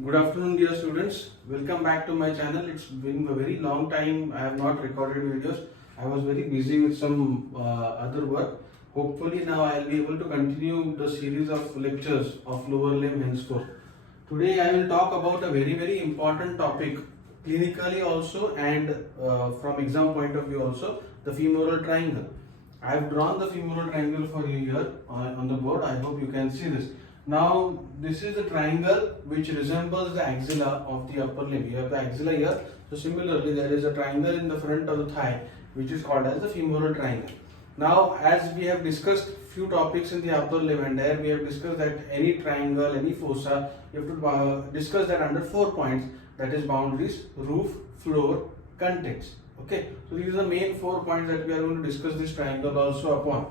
Good afternoon, dear students. Welcome back to my channel. It's been a very long time I have not recorded videos. I was very busy with some other work. Hopefully now I'll be able to continue the series of lectures of lower limb henceforth. Today I will talk about a very important topic, clinically also and from exam point of view also, the femoral triangle. I have drawn the femoral triangle for you here on the board. I hope you can see this. Now this is the triangle which resembles the axilla of the upper limb. You have the axilla here. So similarly there is a triangle in the front of the thigh which is called as the femoral triangle. Now as we have discussed few topics in the upper limb, and there we have discussed that any triangle, any fossa, you have to discuss that under 4 points, that is boundaries, roof, floor, contents. Okay, so these are the main 4 points that we are going to discuss this triangle also upon.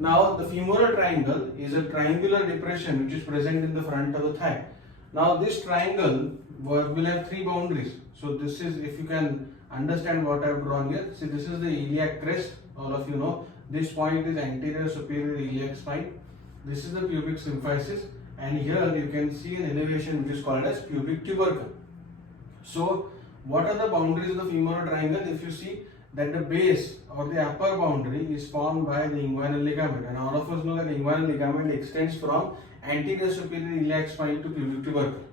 Now the femoral triangle is a triangular depression which is present in the front of the thigh. Now this triangle will have 3 boundaries. So this is, if you can understand what I have drawn here, see this is the iliac crest, all of you know. This point is anterior superior iliac spine. This is the pubic symphysis, and here you can see an elevation which is called as pubic tubercle. So what are the boundaries of the femoral triangle? If you see that the base or the upper boundary is formed by the inguinal ligament, and all of us know that the inguinal ligament extends from anterior superior iliac spine to pubic tubercle.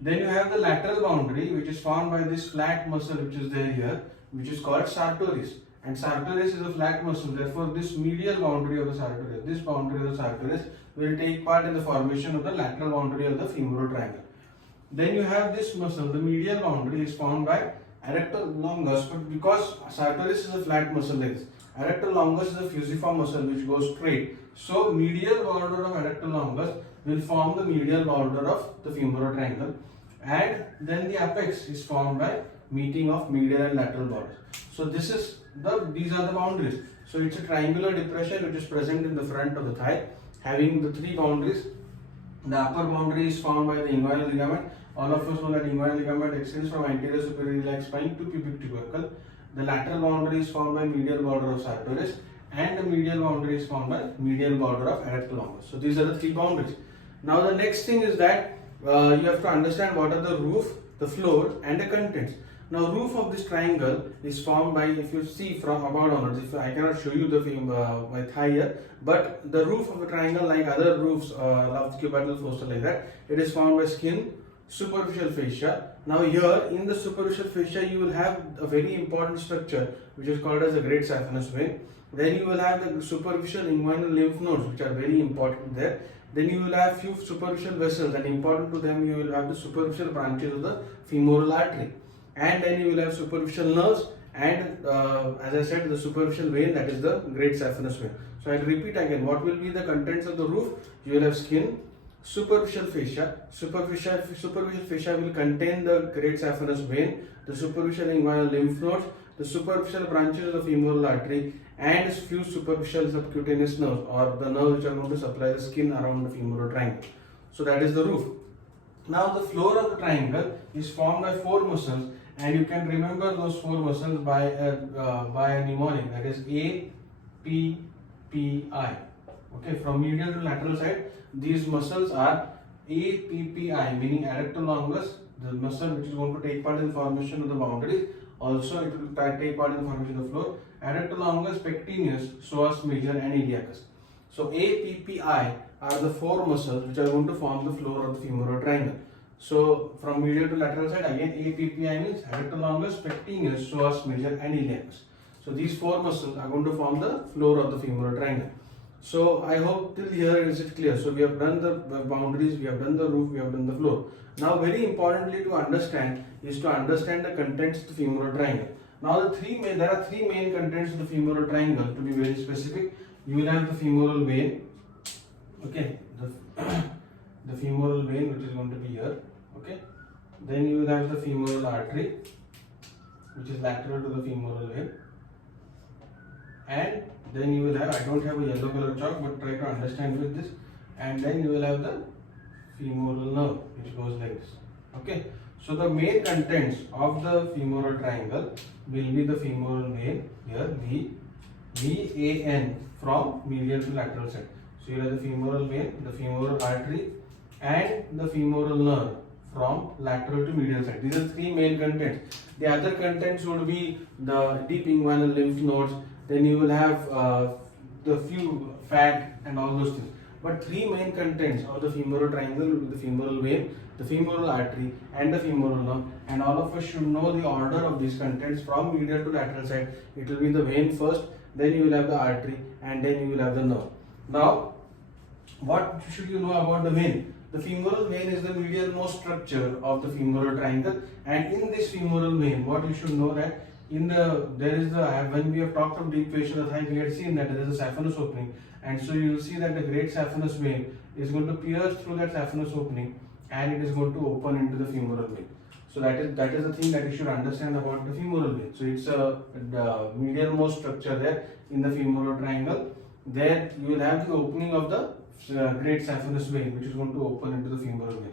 Then you have the lateral boundary which is formed by this flat muscle which is there here, which is called sartorius, and sartorius is a flat muscle. Therefore this medial boundary of the sartorius, this boundary of the sartorius will take part in the formation of the lateral boundary of the femoral triangle. Then you have this muscle, the medial boundary is formed by erector longus, but because sartorius is a flat muscle like this, erector longus is a fusiform muscle which goes straight. So medial border of erector longus will form the medial border of the femoral triangle, and then the apex is formed by meeting of medial and lateral borders. So these are the boundaries. So it's a triangular depression which is present in the front of the thigh, having the 3 boundaries. The upper boundary is formed by the inguinal ligament. All of us know that inguinal ligament extends from anterior superior iliac spine to pubic tubercle. The lateral boundary is formed by medial border of sartorius, and the medial boundary is formed by medial border of erector longus. So these are the 3 boundaries. Now the next thing is that you have to understand what are the roof, the floor, and the contents. Now roof of this triangle is formed by, if you see from above onwards, if I cannot show you the my thigh here, but the roof of the triangle, like other roofs of the cubital fossa like that, it is formed by skin, superficial fascia. Now here in the superficial fascia you will have a very important structure which is called as the great saphenous vein. Then you will have the superficial inguinal lymph nodes which are very important there. Then you will have few superficial vessels, and important to them you will have the superficial branches of the femoral artery. And then you will have superficial nerves, and as I said, the superficial vein, that is the great saphenous vein. So I will repeat again, what will be the contents of the roof? You will have skin, superficial fascia. Superficial fascia will contain the great saphenous vein, the superficial inguinal lymph nodes, the superficial branches of the femoral artery, and few superficial subcutaneous nerves, or the nerves which are going to supply the skin around the femoral triangle. So that is the roof. Now the floor of the triangle is formed by 4 muscles, and you can remember those 4 muscles by a mnemonic, that is A, P, P, I. Okay, from medial to lateral side, these muscles are A, P, P, I, meaning erector longus, the muscle which is going to take part in the formation of the boundaries. Also it will take part in the formation of the floor. Erector longus, pectineus, psoas major, and iliacus. So A, P, P, I are the 4 muscles which are going to form the floor of the femoral triangle. So from medial to lateral side, again A, P, P, I means erector longus, pectineus, psoas major, and iliacus. So these 4 muscles are going to form the floor of the femoral triangle. So I hope till here is it clear. So we have done the boundaries, we have done the roof, we have done the floor. Now very importantly to understand is to understand the contents of the femoral triangle. Now there are 3 main contents of the femoral triangle, to be very specific. You will have the femoral vein, okay, the femoral vein which is going to be here, okay. Then you will have the femoral artery which is lateral to the femoral vein, and then you will have, I don't have a yellow color chalk but try to understand with this, and then you will have the femoral nerve which goes like this, okay. So the main contents of the femoral triangle will be the femoral vein here, VAN, from medial to lateral side. So here are the femoral vein, the femoral artery, and the femoral nerve from lateral to medial side. These are three main contents. The other contents would be the deep inguinal lymph nodes, then you will have the few fat and all those things. But three main contents of the femoral triangle will be the femoral vein, the femoral artery and the femoral nerve, and all of us should know the order of these contents from medial to lateral side. It will be the vein first, then you will have the artery, and then you will have the nerve. Now, what should you know about the vein? The femoral vein is the medialmost structure of the femoral triangle, and in this femoral vein, what you should know that when we have talked of deep fascia of the thigh, we had seen that there is a saphenous opening, and so you will see that the great saphenous vein is going to pierce through that saphenous opening, and it is going to open into the femoral vein. So that is the thing that you should understand about the femoral vein. So it's the medialmost structure there in the femoral triangle. There you will have the opening of the great saphenous vein, which is going to open into the femoral vein.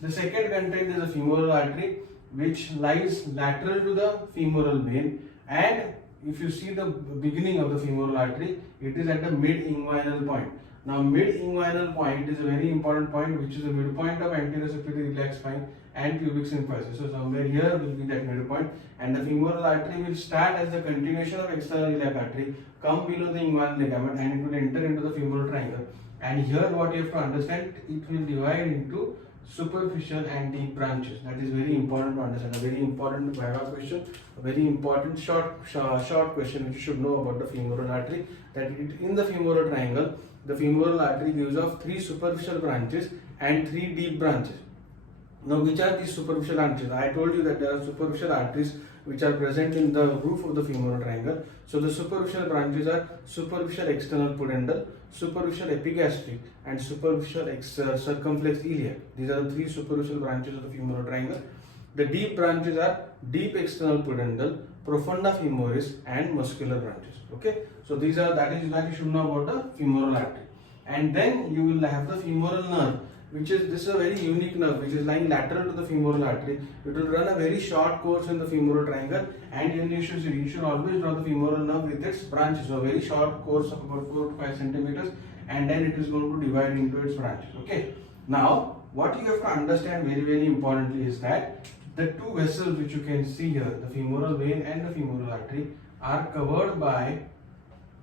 The second content is the femoral artery, which lies lateral to the femoral vein, and if you see the beginning of the femoral artery, it is at the mid-inguinal point. Now, mid-inguinal point is a very important point, which is the midpoint of anterior superior iliac spine and pubic symphysis. So somewhere here will be that midpoint, and the femoral artery will start as the continuation of external iliac artery, come below the inguinal ligament, and it will enter into the femoral triangle. And here what you have to understand, it will divide into superficial and deep branches. That is very important to understand. A very important Viva question, a very important short question which you should know about the femoral artery. That in the femoral triangle, the femoral artery gives off 3 superficial branches and 3 deep branches. Now, which are these superficial arteries? I told you that there are superficial arteries which are present in the roof of the femoral triangle. So the superficial branches are superficial external pudendal, superficial epigastric, and superficial circumflex iliac. These are the 3 superficial branches of the femoral triangle. The deep branches are deep external pudendal, profunda femoris, and muscular branches. Okay, so that you should know about the femoral artery. And then you will have the femoral nerve, this is a very unique nerve which is lying lateral to the femoral artery. It will run a very short course in the femoral triangle, and you should always draw the femoral nerve with its branches. So a very short course of about 4 to 5 centimeters, and then it is going to divide into its branches. Okay. Now, what you have to understand very, very importantly is that the 2 vessels which you can see here, the femoral vein and the femoral artery, are covered by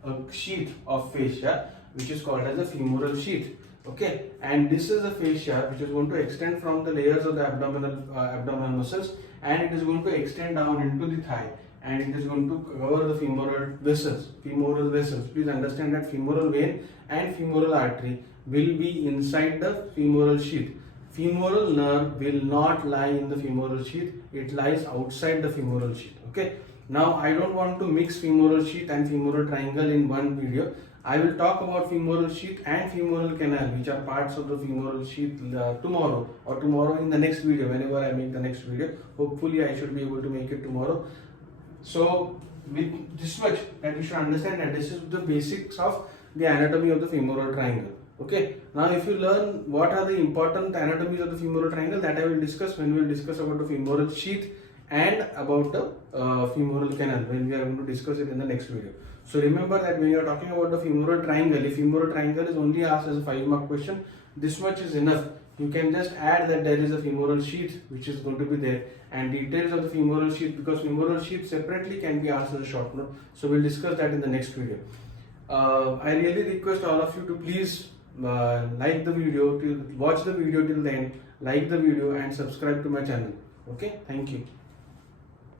a sheath of fascia which is called as the femoral sheath. Okay, and this is a fascia which is going to extend from the layers of the abdominal muscles, and it is going to extend down into the thigh, and it is going to cover the femoral vessels. Please understand that femoral vein and femoral artery will be inside the femoral sheath. Femoral nerve will not lie in the femoral sheath, it lies outside the femoral sheath. Okay, now I don't want to mix femoral sheath and femoral triangle in one video. I will talk about femoral sheath and femoral canal, which are parts of the femoral sheath tomorrow in the next video, whenever I make the next video. Hopefully I should be able to make it tomorrow. So with this much that you should understand that this is the basics of the anatomy of the femoral triangle. Okay, now if you learn what are the important anatomies of the femoral triangle, that I will discuss when we will discuss about the femoral sheath and about the femoral canal, when we are going to discuss it in the next video. So remember that when you are talking about the femoral triangle, if femoral triangle is only asked as a 5-mark question, this much is enough. You can just add that there is a femoral sheath which is going to be there, and details of the femoral sheath, because femoral sheath separately can be asked as a short note. So we'll discuss that in the next video. I really request all of you to please like the video, watch the video till the end, like the video and subscribe to my channel. Okay, thank you.